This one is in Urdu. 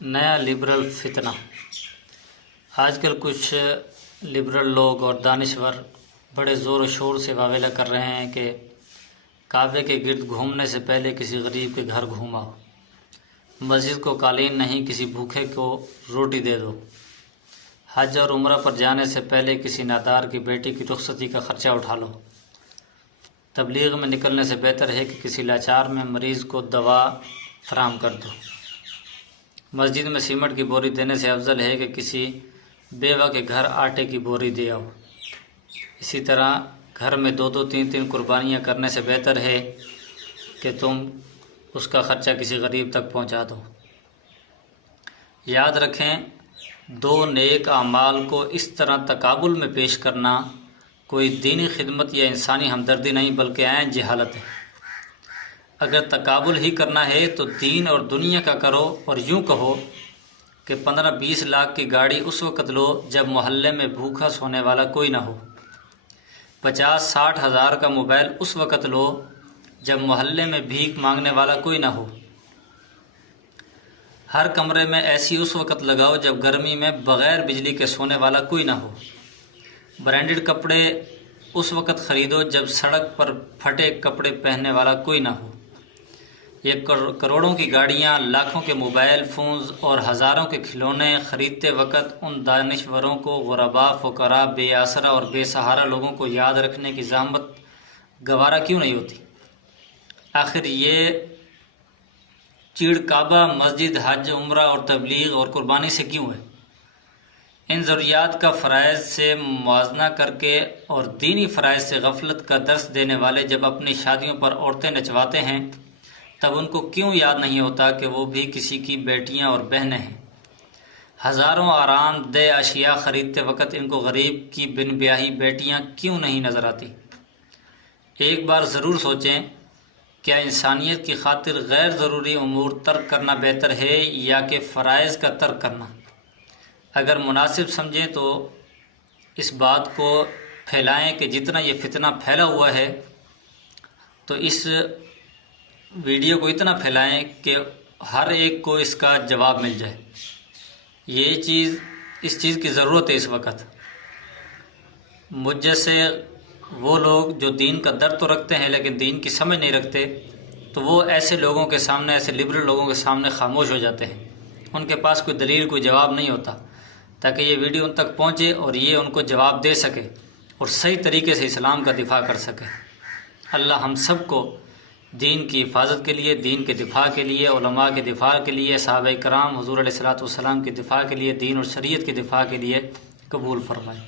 نیا لبرل فتنہ۔ آج کل کچھ لبرل لوگ اور دانشور بڑے زور و شور سے واویلا کر رہے ہیں کہ کعبے کے گرد گھومنے سے پہلے کسی غریب کے گھر گھوما، مسجد کو قالین نہیں کسی بھوکے کو روٹی دے دو، حج اور عمرہ پر جانے سے پہلے کسی نادار کی بیٹی کی رخصتی کا خرچہ اٹھا لو، تبلیغ میں نکلنے سے بہتر ہے کہ کسی لاچار میں مریض کو دوا فراہم کر دو، مسجد میں سیمنٹ کی بوری دینے سے افضل ہے کہ کسی بیوہ کے گھر آٹے کی بوری دے آؤ، اسی طرح گھر میں 2-3 قربانیاں کرنے سے بہتر ہے کہ تم اس کا خرچہ کسی غریب تک پہنچا دو۔ یاد رکھیں، دو نیک اعمال کو اس طرح تقابل میں پیش کرنا کوئی دینی خدمت یا انسانی ہمدردی نہیں بلکہ عین جہالت ہے۔ اگر تقابل ہی کرنا ہے تو دین اور دنیا کا کرو، اور یوں کہو کہ 15-20 لاکھ کی گاڑی اس وقت لو جب محلے میں بھوکا سونے والا کوئی نہ ہو، 50-60 ہزار کا موبائل اس وقت لو جب محلے میں بھیک مانگنے والا کوئی نہ ہو، ہر کمرے میں ایسی اس وقت لگاؤ جب گرمی میں بغیر بجلی کے سونے والا کوئی نہ ہو، برانڈڈ کپڑے اس وقت خریدو جب سڑک پر پھٹے کپڑے پہننے والا کوئی نہ ہو، یہ کروڑوں کی گاڑیاں، لاکھوں کے موبائل فونز اور ہزاروں کے کھلونے خریدتے وقت ان دانشوروں کو غرباء، فقراء، بے آسرا اور بے سہارا لوگوں کو یاد رکھنے کی زحمت گوارا کیوں نہیں ہوتی؟ آخر یہ چیڑ کعبہ، مسجد، حج، عمرہ اور تبلیغ اور قربانی سے کیوں ہے؟ ان ضروریات کا فرائض سے موازنہ کر کے اور دینی فرائض سے غفلت کا درس دینے والے جب اپنی شادیوں پر عورتیں نچواتے ہیں تب ان کو کیوں یاد نہیں ہوتا کہ وہ بھی کسی کی بیٹیاں اور بہنیں ہیں؟ ہزاروں آرام دہ اشیاء خریدتے وقت ان کو غریب کی بن بیاہی بیٹیاں کیوں نہیں نظر آتی؟ ایک بار ضرور سوچیں، کیا انسانیت کی خاطر غیر ضروری امور ترک کرنا بہتر ہے یا کہ فرائض کا ترک کرنا؟ اگر مناسب سمجھیں تو اس بات کو پھیلائیں کہ جتنا یہ فتنہ پھیلا ہوا ہے تو اس ویڈیو کو اتنا پھیلائیں کہ ہر ایک کو اس کا جواب مل جائے۔ اس چیز کی ضرورت ہے اس وقت۔ مجھ جیسے وہ لوگ جو دین کا درد تو رکھتے ہیں لیکن دین کی سمجھ نہیں رکھتے، تو وہ ایسے لوگوں کے سامنے، ایسے لبرل لوگوں کے سامنے خاموش ہو جاتے ہیں، ان کے پاس کوئی دلیل، کوئی جواب نہیں ہوتا، تاکہ یہ ویڈیو ان تک پہنچے اور یہ ان کو جواب دے سکے اور صحیح طریقے سے اسلام کا دفاع کر سکے۔ اللہ ہم سب کو دین کی حفاظت کے لیے، دین کے دفاع کے لیے، علماء کے دفاع کے لیے، صحابہ کرام، حضور علیہ الصلوۃ والسلام کے دفاع کے لیے، دین اور شریعت کے دفاع کے لیے قبول فرمائے۔